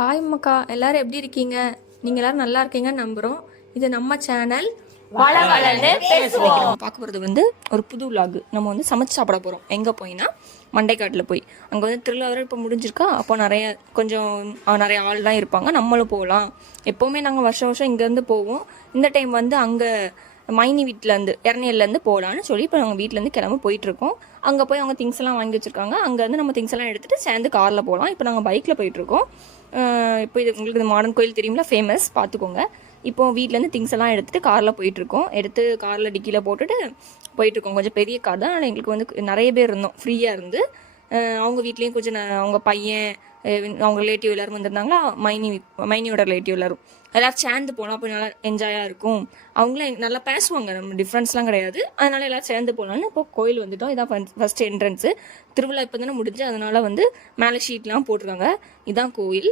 Hi மக்கா, எல்லாரும் எப்படி இருக்கீங்க? நீங்கள் எல்லாரும் நல்லா இருக்கீங்கன்னு நம்புகிறோம். இது நம்ம சேனல் வளவளன்னு பேசுவோம். பார்க்க போகிறது வந்து ஒரு புது vlog. நம்ம வந்து சமைச்சு சாப்பிட போகிறோம். எங்கே போயின்னா மண்டைக்காட்டில் போய் அங்கே வந்து திருவிழா வர இப்போ முடிஞ்சிருக்கா. அப்போ நிறைய ஆள்லாம் இருப்பாங்க. நம்மளும் போகலாம். எப்போவுமே நாங்கள் வருஷம் இங்கேருந்து போவோம். இந்த டைம் வந்து அங்கே மைனி வீட்டிலேருந்து இறநீர்லேருந்து போகலான்னு சொல்லி இப்போ நாங்கள் வீட்டிலேருந்து கிளம்பி போயிட்டுருக்கோம். அங்கே போய் அவங்க திங்ஸ் எல்லாம் வாங்கி வச்சுருக்காங்க. அங்கேருந்து நம்ம திங்ஸ் எல்லாம் எடுத்துகிட்டு சேர்ந்து காரில் போகலாம். இப்போ நாங்கள் பைக்கில் போயிட்டுருக்கோம். இப்போ இது உங்களுக்கு இந்த மாடர்ன் கோயில் தெரியுங்களா, ஃபேமஸ், பார்த்துக்கோங்க. இப்போது வீட்டிலேருந்து திங்ஸ் எல்லாம் எடுத்துகிட்டு காரில் போயிட்டுருக்கோம். எடுத்து காரில் டிக்கியில் போட்டுட்டு போயிட்டுருக்கோம். கொஞ்சம் பெரிய கார் தான். ஆனால் எங்களுக்கு வந்து நிறைய பேர் இருந்தோம், ஃப்ரீயாக இருந்து. அவங்க வீட்லேயும் கொஞ்சம் அவங்க பையன், அவங்க ரிலேட்டிவ் எல்லோரும் வந்திருந்தாங்களா, மைனியோட ரிலேட்டிவ் எல்லோரும் சேர்ந்து போனால் அப்போ நல்லா என்ஜாயாக இருக்கும். அவங்களும் நல்லா பேசுவாங்க, நம்ம டிஃப்ரென்ஸ்லாம் கிடையாது. அதனால் எல்லோரும் சேர்ந்து போகலான்னு இப்போ கோயில் வந்துவிட்டோம். இதான் ஃபஸ்ட்டு என்ட்ரன்ஸு. திருவிழா இப்போ தானே முடிஞ்சு, அதனால் வந்து மேலே ஷீட்லாம் போட்டிருக்காங்க. இதுதான் கோயில்.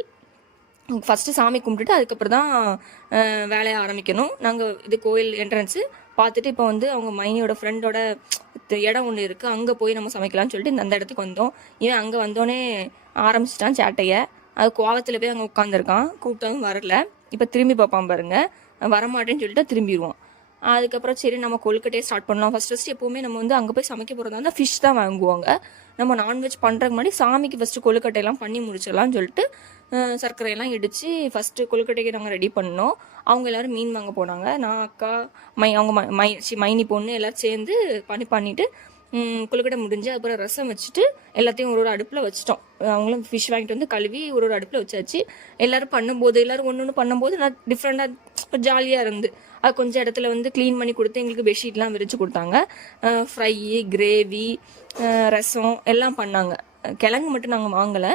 ஃபஸ்ட்டு சாமி கும்பிட்டுட்டு அதுக்கப்புறம் தான் வேலையை ஆரம்பிக்கணும். நாங்கள் இது கோயில் என்ட்ரன்ஸு பார்த்துட்டு இப்போ வந்து அவங்க மைனியோட ஃப்ரெண்டோட இடம் ஒன்று இருக்குது, அங்கே போய் நம்ம சமைக்கலாம்னு சொல்லிட்டு அந்த இடத்துக்கு வந்தோம். ஏன் அங்கே வந்தோடனே ஆரம்பிச்சிட்டான் சேட்டையை. அது கோவத்தில் போய் அங்கே உட்காந்துருக்கான். கூப்பிட்டாலும் வரல. இப்போ திரும்பி பார்ப்பான் பாருங்கள், வரமாட்டேன்னு சொல்லிட்டு திரும்பிடுவான். அதுக்கப்புறம் சரி நம்ம கொழுக்கட்டையே ஸ்டார்ட் பண்ணலாம். ஃபஸ்ட்டு எப்போவுமே நம்ம வந்து அங்கே போய் சமைக்க போகிறதா இருந்தால் ஃபிஷ் தான் வாங்குவாங்க. நம்ம நான்வெஜ் பண்ணுறதுக்கு முன்னாடி சாமிக்கு ஃபஸ்ட்டு கொழுக்கட்டையெல்லாம் பண்ணி முடிச்சிடலாம்னு சொல்லிட்டு சர்க்கரையெல்லாம் இடித்து ஃபஸ்ட்டு கொழுக்கட்டைக்கு நாங்கள் ரெடி பண்ணோம். அவங்க எல்லோரும் மீன் வாங்க போனாங்க. நான், அக்கா, மைனி பொண்ணு எல்லோரும் சேர்ந்து பண்ணிவிட்டு கொழுக்கட்டை முடிஞ்சு அப்புறம் ரசம் வச்சுட்டு எல்லாத்தையும் ஒரு அடுப்பில் வச்சிட்டோம். அவங்களும் ஃபிஷ் வாங்கிட்டு வந்து கழுவி ஒரு அடுப்பில் வச்சாச்சு. எல்லோரும் பண்ணும்போது எல்லோரும் ஒன்று பண்ணும்போது நான் டிஃப்ரெண்ட்டாக ஜாலியாக இருந்து அது கொஞ்சம் இடத்துல வந்து க்ளீன் பண்ணி கொடுத்து எங்களுக்கு பெட்ஷீட்லாம் விரித்து கொடுத்தாங்க. ஃப்ரை, கிரேவி, ரசம் எல்லாம் பண்ணாங்க. கிழங்கு மட்டும் நாங்கள் வாங்கலை.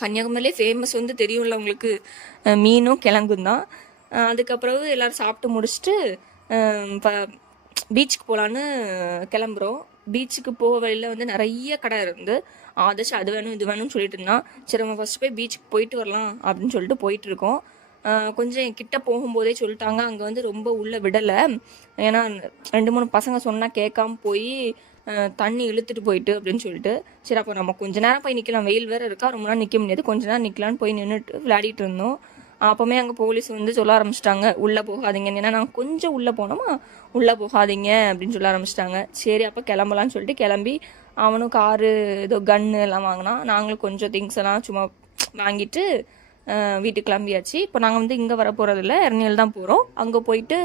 கன்னியாகுமரியிலே ஃபேமஸ் வந்து தெரியும்ல உங்களுக்கு, மீனும் கிழங்கும் தான். அதுக்கப்புறம் எல்லோரும் சாப்பிட்டு முடிச்சுட்டு பீச்சுக்கு போகலான்னு கிளம்புறோம். பீச்சுக்கு போக வழியில் வந்து நிறைய கடை இருந்து ஆதர்ஷ் அது வேணும் இது வேணும்னு சொல்லிட்டு இருந்தான். சரி நம்ம ஃபஸ்ட்டு போய் பீச்சுக்கு போயிட்டு வரலாம் அப்படின்னு சொல்லிட்டு போயிட்டுருக்கோம். கொஞ்சம் கிட்ட போகும்போதே சொல்லிட்டாங்க அங்கே வந்து ரொம்ப உள்ளே விடலை. ஏன்னா 2-3 பசங்க சொன்னால் கேட்காம போய் தண்ணி இழுத்துட்டு போயிட்டு அப்படின்னு சொல்லிட்டு, சரி அப்போ நம்ம கொஞ்ச நேரம் போய் நிற்கலாம், வெயில் வேறு இருக்கா, ரொம்ப நேரம் நிற்க முடியாது, கொஞ்ச நேரம் நிற்கலான்னு போய் நின்றுட்டு விளையாடிட்டு இருந்தோம். அப்போவுமே அங்கே போலீஸ் வந்து சொல்ல ஆரம்பிச்சிட்டாங்க உள்ளே போகாதீங்க. ஏன்னா நாங்கள் கொஞ்சம் உள்ளே போனோமா, உள்ளே போகாதீங்க அப்படின்னு சொல்ல ஆரம்பிச்சிட்டாங்க. சரி அப்போ கிளம்பலான்னு சொல்லிட்டு கிளம்பி அவனும் காரு ஏதோ கன்னு எல்லாம் வாங்கினான். நாங்களும் கொஞ்சம் திங்ஸ் எல்லாம் சும்மா வாங்கிட்டு வீட்டுக்கு கிளம்பியாச்சு. இப்போ நாங்கள் வந்து இங்கே வர போகிறதில்ல, இறநியல் தான் போகிறோம். அங்கே போயிட்டு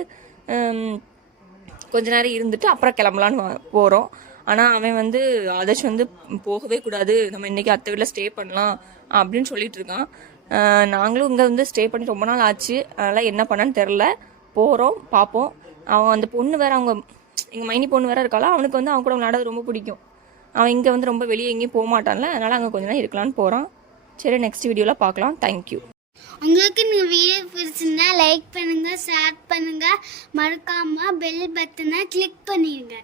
கொஞ்ச நேரம் இருந்துட்டு அப்புறம் கிளம்பலான்னு போகிறோம். ஆனால் அவன் வந்து ஆதர்ஷ் வந்து போகவே கூடாது, நம்ம இன்றைக்கி அத்தை வீட்டில் ஸ்டே பண்ணலாம் அப்படின்னு சொல்லிட்டு இருக்கான். நாங்களும் இங்கே வந்து ஸ்டே பண்ணி ரொம்ப நாள் ஆச்சு, அதனால் என்ன பண்ணான்னு தெரில. போகிறோம், பார்ப்போம். அவன் அந்த பொண்ணு வேறு, அவங்க எங்கள் மைனி பொண்ணு வேறு இருக்காளா, அவனுக்கு வந்து அவன் கூட விளையாடுறது ரொம்ப பிடிக்கும். அவன் இங்கே வந்து ரொம்ப வெளியே எங்கேயும் போக மாட்டான்ல, அதனால் அங்கே கொஞ்ச நேரம் இருக்கலான்னு போகிறான். சரி நெக்ஸ்ட் வீடியோவில் பார்க்கலாம். தேங்க்யூ. உங்களுக்கு இந்த வீடியோ பிடிச்சிருந்தா லைக் பண்ணுங்கள், ஷேர் பண்ணுங்கள், மறக்காமல் பெல் பட்டனை கிளிக் பண்ணிடுங்க.